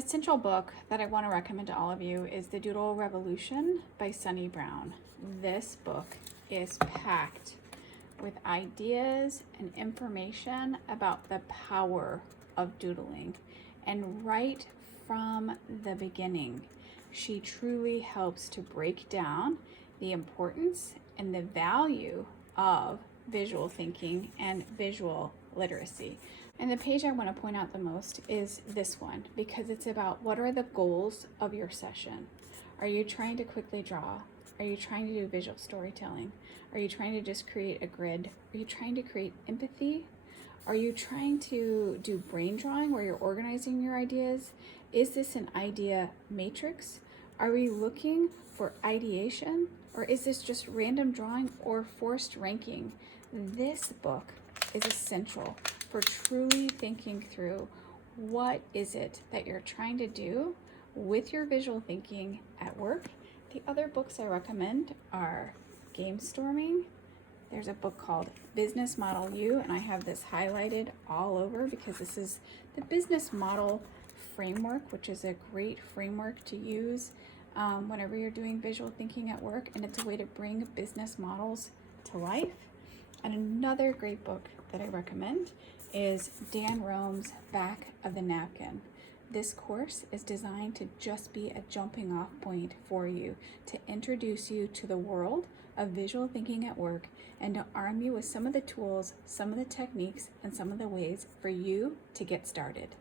essential book that I want to recommend to all of you is The Doodle Revolution by Sunny Brown. This book is packed with ideas and information about the power of doodling. And right from the beginning, she truly helps to break down the importance and the value of visual thinking and visual literacy. And the page I want to point out the most is this one, because it's about what are the goals of your session. Are you trying to quickly draw? Are you trying to do visual storytelling? Are you trying to just create a grid? Are you trying to create empathy? Are you trying to do brain drawing where you're organizing your ideas? Is this an idea matrix? Are we looking for ideation? Or is this just random drawing or forced ranking? This book is essential for truly thinking through what is it that you're trying to do with your visual thinking at work. The other books I recommend are Game Storming. There's a book called Business Model You, and I have this highlighted all over because this is the business model framework, which is a great framework to use whenever you're doing visual thinking at work, and it's a way to bring business models to life. And another great book that I recommend is Dan Rome's Back of the Napkin. This course is designed to just be a jumping off point for you, to introduce you to the world of visual thinking at work and to arm you with some of the tools, some of the techniques, and some of the ways for you to get started.